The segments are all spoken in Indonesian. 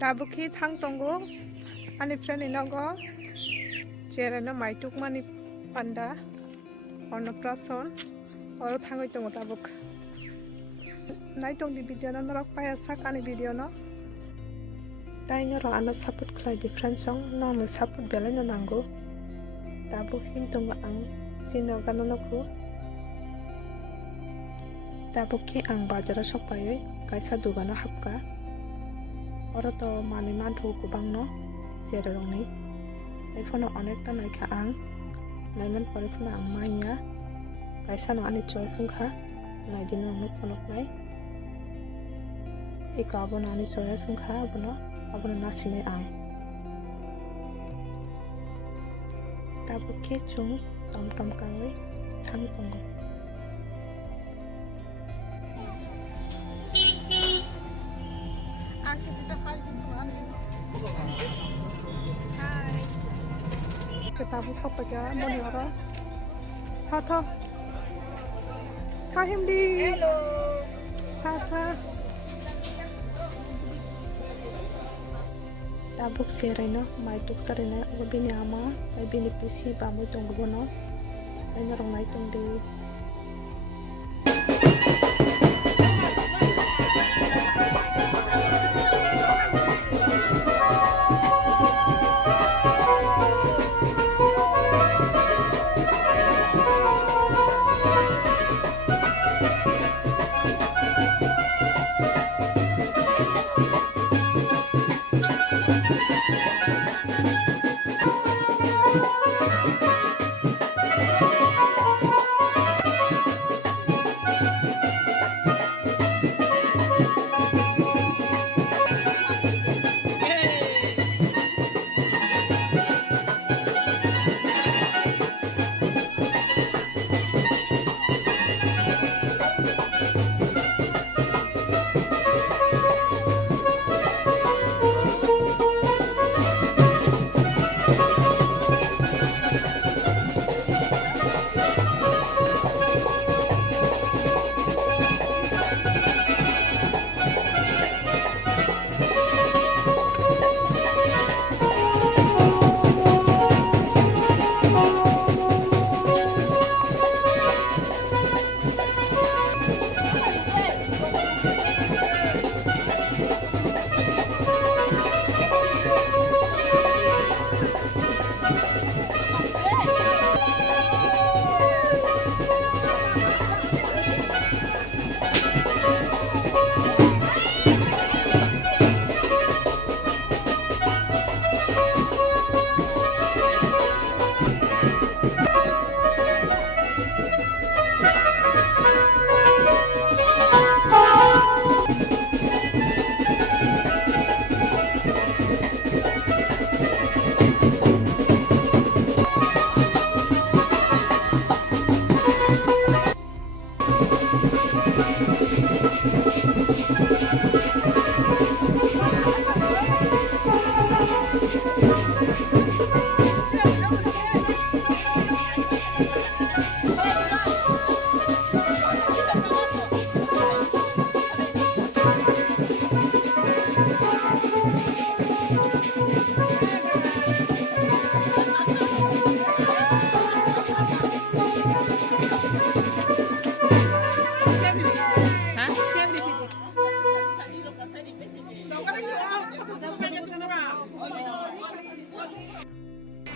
Tabuki thang tongo ani friend inogo jerano Mai Tukma ni panda Prason oro thangoi tongo tabuk naitong di video no norok paya sak ani video no tai noro ano support khlai di friend song no ni support belai no nango tabuk him tongo ang chino gano no ku tabuk ki ang bazara sokpayoi kaisa dugano hapka oro to manui mantu kubang no jere rongni tai phono onekta naikha ang naiman pore phono ang maiya kaisa no ani choice ungkha naidin rongno phonok nai eka abono ani choice ungkha abono nasinai ang tabuk ki chung tom kangoi thang tongo Tabu soppa kya moni ora tha himdi hello tha tabuk sereno mai tuk sarena bini ama bai bini pisi bamu tong bono ai narong mai tong de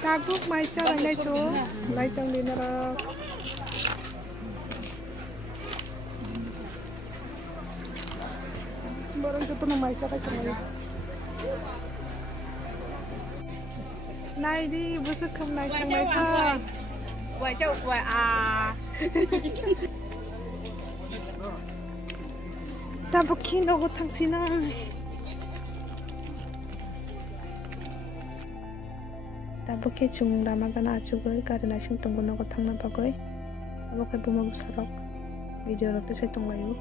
tabuk mai cara nai cho lai tang di nara barang tu na mai cara kemai nai di busuk kam nai kang mai tha wai chau wai tabuk kin ogo tangsina tabuk ke chung rama gana achugoi karena sing tunggu nogo thangna bagoi abo kai buma busarok video rok se tonglayu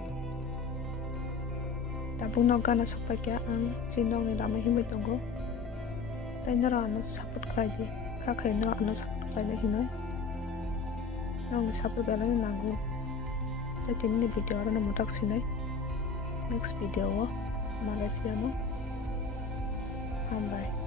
tabuk no gana sokpa kya ang chinong ni rama himoi tongo tai nara ano support khai di kha khai no ano support khai na hinoi nong support bela ni nangu tai tin ni video ro no mutak sinai next video malai fiano Haमबाय।